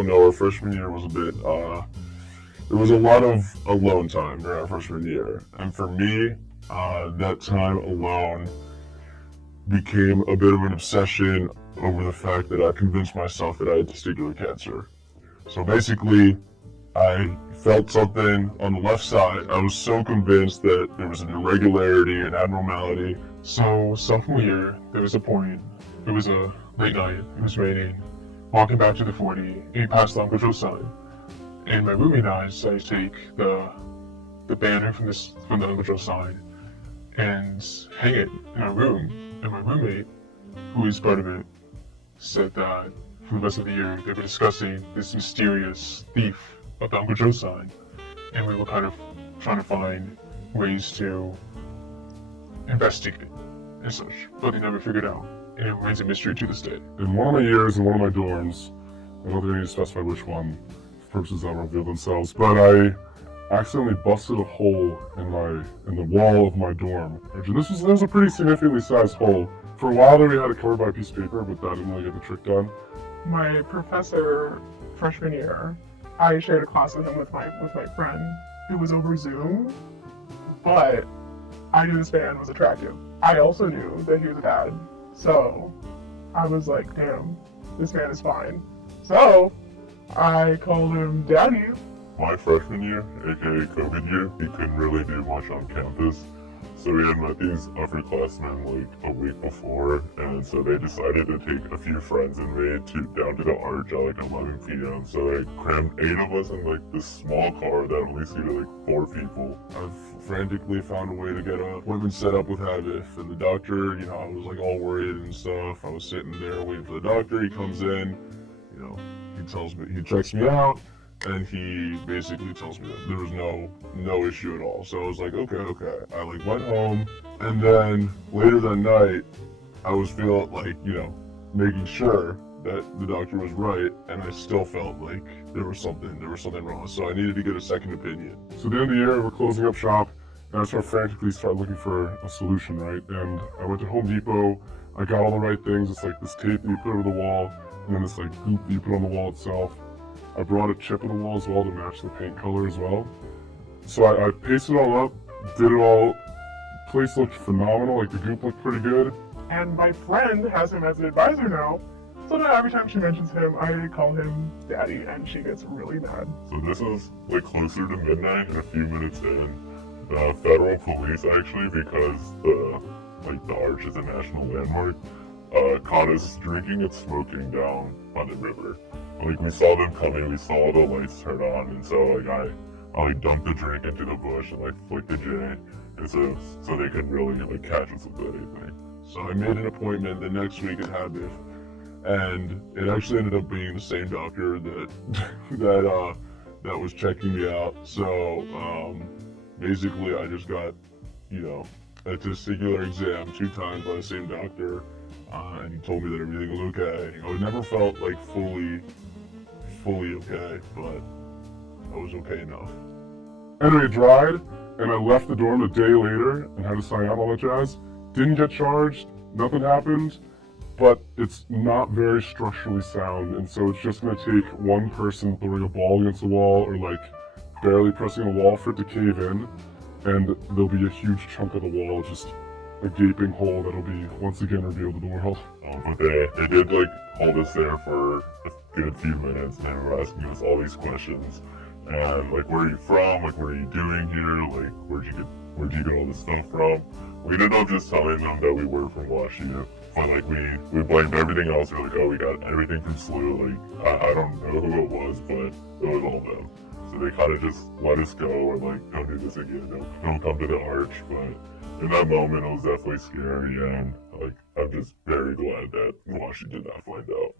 don't know, our freshman year was a bit, there was a lot of alone time during our freshman year. And for me, that time alone became a bit of an obsession over the fact that I convinced myself that I had testicular cancer. So basically, I felt something on the left side. I was so convinced that there was an irregularity, an abnormality. So sophomore year, there was a point, it was a late night, it was raining, walking back to the 40, and he passed the uncontrolled sign. And my roommate and I decided to take the banner from the uncontrolled sign and hang it in our room. And my roommate, who is part of it, said that for the rest of the year they were discussing this mysterious thief of the uncontrolled sign, and we were kind of trying to find ways to investigate and such, but they never figured out, and it remains a mystery to this day. In one of my years, in one of my dorms, I don't think I need to specify which one, for purposes that will reveal themselves, but I accidentally busted a hole in the wall of my dorm. Actually, this was a pretty significantly sized hole. For a while there, we had it covered by a piece of paper, but that didn't really get the trick done. My professor, freshman year, I shared a class with him with my friend. It was over Zoom, but I knew this man was attractive. I also knew that he was a dad, so I was like, damn, this man is fine. So I called him Daddy. My freshman year, aka COVID year, we couldn't really do much on campus. So we had met these upperclassmen like a week before, and so they decided to take a few friends and me down to the arch at like 11 p.m. So they crammed 8 of us in like this small car that only seated like 4 people. I've frantically found a way to get an appointment set up with Habif, and the doctor, I was like all worried and stuff. I was sitting there waiting for the doctor. He comes in, he checks me out. And he basically tells me that there was no issue at all. So I was like, okay. I went home, and then later that night, I was feeling like, making sure that the doctor was right, and I still felt like there was something wrong. So I needed to get a second opinion. So at the end of the year, we're closing up shop, and I frantically started looking for a solution, right? And I went to Home Depot. I got all the right things. It's like this tape that you put over the wall, and then this like goop that you put on the wall itself. I brought a chip in the wall as well to match the paint color as well. So I pasted it all up, did it all. The place looked phenomenal, like the goop looked pretty good. And my friend has him as an advisor now. So now every time she mentions him, I call him Daddy, and she gets really mad. So this is like closer to midnight and a few minutes in. The federal police actually, because the arch is a national landmark, caught us drinking and smoking down by the river. We saw them coming, we saw the lights turn on, and so I dumped the drink into the bush and flicked the J, and so they couldn't really catch us with anything. So I made an appointment the next week at Habif, and it actually ended up being the same doctor that was checking me out. So basically I just got a testicular exam 2 times by the same doctor, and he told me that everything was okay. It never felt fully okay, but I was okay enough. Anyway, it dried, and I left the dorm a day later and had to sign out all that jazz. Didn't get charged, nothing happened, but it's not very structurally sound, and so it's just gonna take one person throwing a ball against the wall or barely pressing a wall for it to cave in, and there'll be a huge chunk of the wall, just a gaping hole that'll be once again revealed to the world. But they did hold us there for a good few minutes, and they were asking us all these questions. And where are you from? What are you doing here? Where'd you get all this stuff from? We ended up just telling them that we were from WashU. But we blamed everything else. We're oh, we got everything from SLU. I don't know who it was, but it was all them. So they kind of just let us go, or don't do this again. Don't come to the arch. But in that moment, it was definitely scary, and I'm just very glad that WashU did not find out.